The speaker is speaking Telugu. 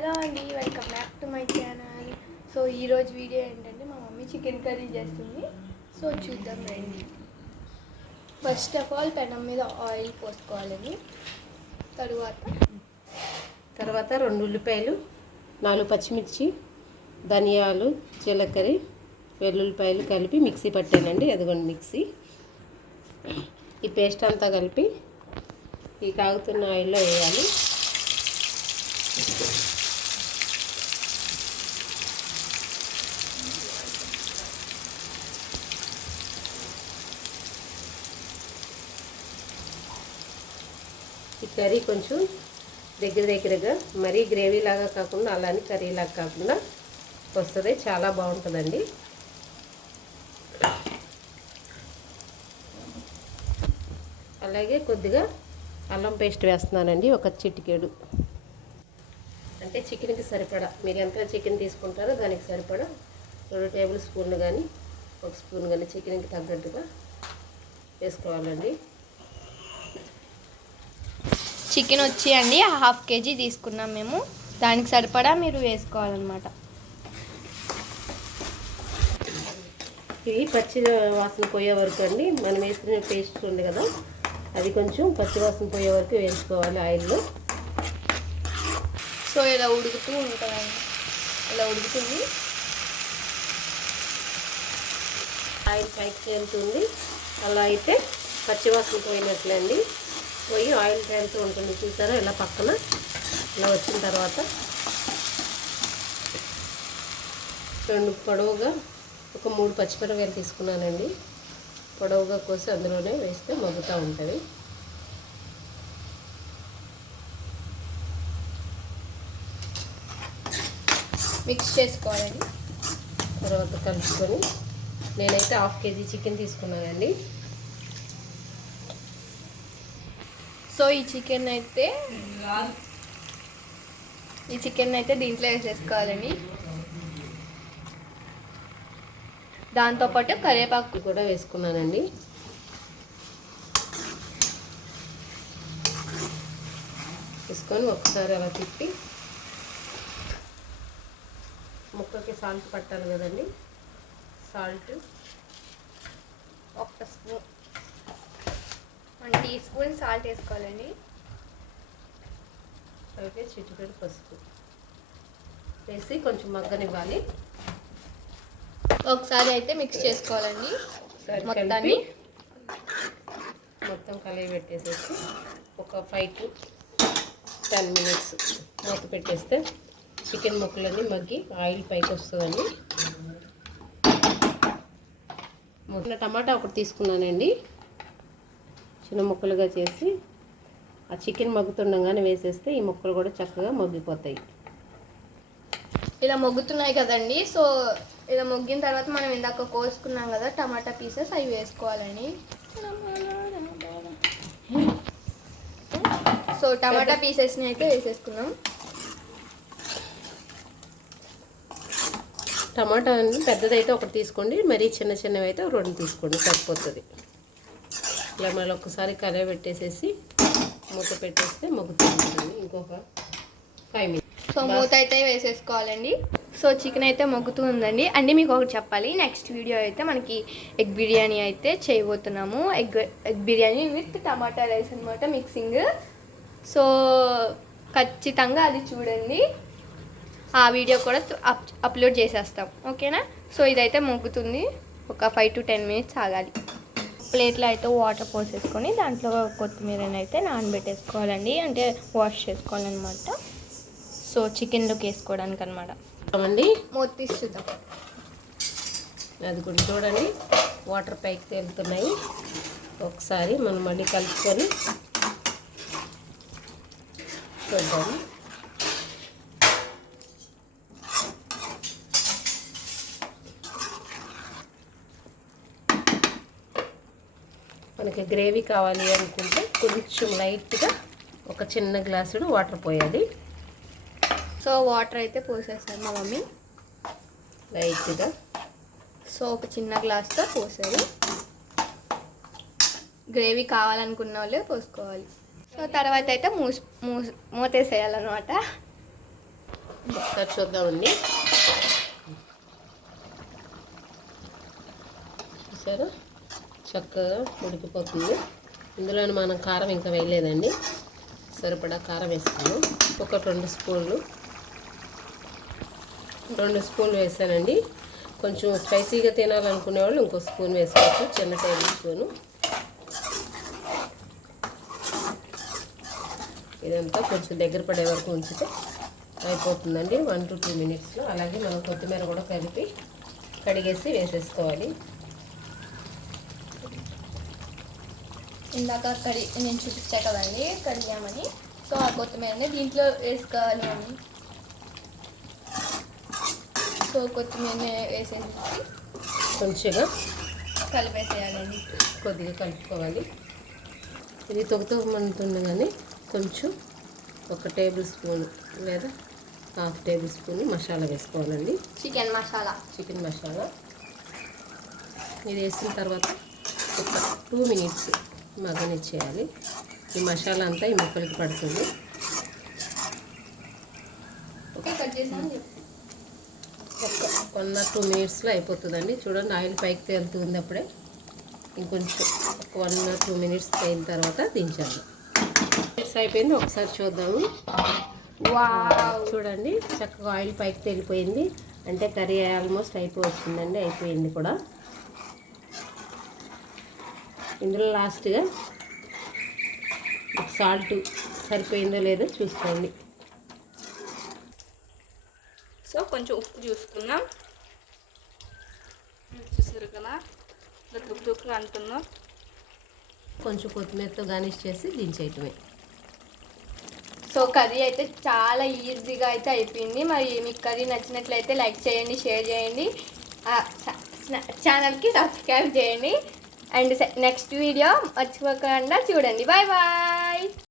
హలో అండి, welcome back to my channel. So ఈరోజు వీడియో ఏంటంటే మా మమ్మీ చికెన్ కర్రీ చేస్తుంది. సో చూద్దాం రండి. ఫస్ట్ ఆఫ్ ఆల్ పెనం మీద ఆయిల్ పోసుకోవాలని, తర్వాత 2 ఉల్లిపాయలు, 4 పచ్చిమిర్చి, ధనియాలు, జీలకర్ర, వెల్లుల్లిపాయలు కలిపి మిక్సీ పట్టానండి. అదిగోండి మిక్సీ. ఈ పేస్ట్ అంతా కలిపి ఈ కాగుతున్న ఆయిల్లో వేయాలి. ఈ కర్రీ కొంచెం దగ్గరగా మరీ గ్రేవీ లాగా కాకుండా అలానే కర్రీ లాగా కాకుండా వస్తుంది. చాలా బాగుంటుందండి. అలాగే కొద్దిగా అల్లం పేస్ట్ వేస్తున్నానండి, ఒక చిటికెడు. అంటే చికెన్కి సరిపడా, మీరు ఎంత చికెన్ తీసుకుంటారో దానికి సరిపడా 2 టేబుల్ స్పూన్లు కానీ 1 స్పూన్ కానీ చికెన్కి తగ్గట్టుగా వేసుకోవాలండి. చికెన్ వచ్చి అండి 1/2 kg తీసుకున్నాం మేము. దానికి సరిపడా మీరు వేసుకోవాలన్నమాట. ఇవి పచ్చి వాసన పోయే వరకు అండి, మనం వేసుకునే పేస్ట్ ఉంది కదా, అది కొంచెం పచ్చి వాసన పోయే వరకు వేసుకోవాలి ఆయిల్లో. సో ఇలా ఉడుకుతూ ఉంటుందండి, ఇలా ఉడుకుతుంది. ఆయిల్ పైకి తేలుతుంది. అలా అయితే పచ్చివాసన పోయినట్లండి. పోయి ఆయిల్ తేలుతూ ఉంటుంది, చూసారా? ఇలా పక్కన ఇలా వచ్చిన తర్వాత 2 పొడవుగా ఒక 3 పచ్చిమిరపకాయలు తీసుకున్నానండి. పొడవుగా కోసి అందులోనే వేస్తే మగ్గుతూ ఉంటుంది. మిక్స్ చేసుకోవాలండి. తర్వాత కలుపుకొని, నేనైతే 1/2 kg చికెన్ తీసుకున్నానండి. సో ఈ చికెన్ అయితే దీంట్లో వేసేసుకోవాలండి. దాంతోపాటు కరివేపాకు కూడా వేసుకున్నానండి. వేసుకొని ఒకసారి అలా తిప్పి, ముక్కకి సాల్ట్ పట్టాలి కదండి. Salt 1 spoon, 1 tea spoon salt వేసుకోవాలండి. అలాగే చిటికెడు పసుపు వేసి కొంచెం మగ్గనివ్వాలి. ఒకసారి అయితే మిక్స్ చేసుకోవాలండి. మొత్తం కలిపి పెట్టేసేసి ఒక 5 to 10 minutes మూత పెట్టేస్తే చికెన్ ముక్కలన్నీ మగ్గి ఆయిల్ పైకి వస్తుందండి. టమాటా ఒకటి తీసుకున్నానండి, చిన్న ముక్కలుగా చేసి ఆ చికెన్ మగ్గుతుండగానే వేసేస్తే ఈ ముక్కలు కూడా చక్కగా మగ్గిపోతాయి. ఇలా మగ్గుతున్నాయి కదండి. సో ఇలా మగ్గిన తర్వాత మనం ఇందాక కోసుకున్నాం కదా టమాటా పీసెస్, అవి వేసుకోవాలండి. సో టమాటా పీసెస్ని అయితే వేసేసుకున్నాం. టమాటా పెద్దదైతే ఒకటి తీసుకోండి, మరీ చిన్నవి అయితే 2 తీసుకోండి, సరిపోతుంది. ఇలా మళ్ళీ ఒకసారి కలయి పెట్టేసేసి మూత పెట్టేస్తే మగ్గుతుంది. ఇంకొక 5 minutes. సో మూత అయితే వేసేసుకోవాలండి. సో చికెన్ అయితే మగ్గుతూ ఉందండి. అండి మీకు ఒకటి చెప్పాలి, నెక్స్ట్ వీడియో అయితే మనకి ఎగ్ బిర్యానీ అయితే చేయబోతున్నాము. Egg biryani with tomato rice అనమాట, మిక్సింగ్. సో ఖచ్చితంగా అది చూడండి, ఆ వీడియో కూడా అప్లోడ్ చేసేస్తాం, ఓకేనా? సో ఇదైతే మగ్గుతుంది, ఒక 5 to 10 minutes ఆగాలి. ప్లేట్లో అయితే వాటర్ పోసేసుకొని దాంట్లో కొత్తిమీరని అయితే నానబెట్టేసుకోవాలండి, అంటే వాష్ చేసుకోవాలన్నమాట. సో చికెన్లోకి వేసుకోవడానికి అనమాట. మూత తీసి చూద్దాం. అది కూడా చూడండి, వాటర్ పైకి తేలుతున్నాయి. ఒకసారి మనం మళ్ళీ కలుపుకొని చూద్దాము. మనకి గ్రేవీ కావాలి అనుకుంటే కొంచెం లైట్గా ఒక చిన్న గ్లాసుడు వాటర్ పోయాలి. సో వాటర్ అయితే పోసేసారు మా మమ్మీ లైట్గా. సో ఒక చిన్న గ్లాస్తో పోసారు. గ్రేవీ కావాలనుకున్న వాళ్ళే పోసుకోవాలి. సో తర్వాత అయితే మూతేసేయాలన్నమాట. ఒకసారి చూద్దామండి. చూసారా చక్కగా ఉడికిపోతుంది. ఇందులో మనం కారం ఇంకా వేయలేదండి, సరిపడా కారం వేస్తాను. ఒక 2 స్పూన్లు వేసానండి. కొంచెం స్పైసీగా తినాలనుకునే వాళ్ళు ఇంకో స్పూన్ వేసుకోవచ్చు, చిన్న టేబుల్ స్పూను. ఇదంతా కొంచెం దగ్గర పడే వరకు ఉంచితే అయిపోతుందండి 1 to 2 మినిట్స్లో. అలాగే మనం కొత్తిమీర కూడా కలిపి కడిగేసి వేసేసుకోవాలి. ఇందాక నేను చూపించా కదండి కడిగామని. సో ఆ కొత్తిమీరని దీంట్లో వేసుకోవాలి అని. సో కొత్తిమీరని వేసేసి కొంచెంగా కలిపేసేయాలండి, కొద్దిగా కలుపుకోవాలి. ఇది తొగతొగమంటుంది కానీ కొంచెం 1 టేబుల్ స్పూన్ లేదా 1/2 టేబుల్ స్పూన్ మసాలా వేసుకోవాలండి. చికెన్ మసాలా. ఇది వేసిన తర్వాత ఒక 2 మినిట్స్ మగ్గనిచ్చేయాలి. ఈ మసాలా అంతా ఈ ముక్కలకి పడుతుంది. ఓకే, కట్ చేసాను చెప్పు. ఒక 1 or 2 మినిట్స్లో అయిపోతుందండి. చూడండి ఆయిల్ పైకి తేలుతుంది. అప్పుడే ఇంకొంచెం ఒక 1 or 2 మినిట్స్ అయిన తర్వాత దించాలి. అయిపోయింది, ఒకసారి చూద్దాము. వావ్, చూడండి చక్కగా ఆయిల్ పైకి తేలిపోయింది. అంటే కర్రీ ఆల్మోస్ట్ అయిపోతుందండి, అయిపోయింది కూడా. ఇందులో లాస్ట్గా సాల్ట్ సరిపోయిందో లేదో చూసుకోండి. సో కొంచెం ఉప్పు చూసుకుందాం. చూసారు కదా దుక్కు అంటున్నాం. కొంచెం కొత్తిమీరతో గార్నిష్ చేసి దించేయటమే. సో కర్రీ అయితే చాలా ఈజీగా అయితే అయిపోయింది. మరి మీకు కర్రీ నచ్చినట్లయితే లైక్ చేయండి, షేర్ చేయండి, ఛానల్కి సబ్స్క్రైబ్ చేయండి. అండ్ నెక్స్ట్ వీడియో మర్చిపోకుండా చూడండి. Bye bye.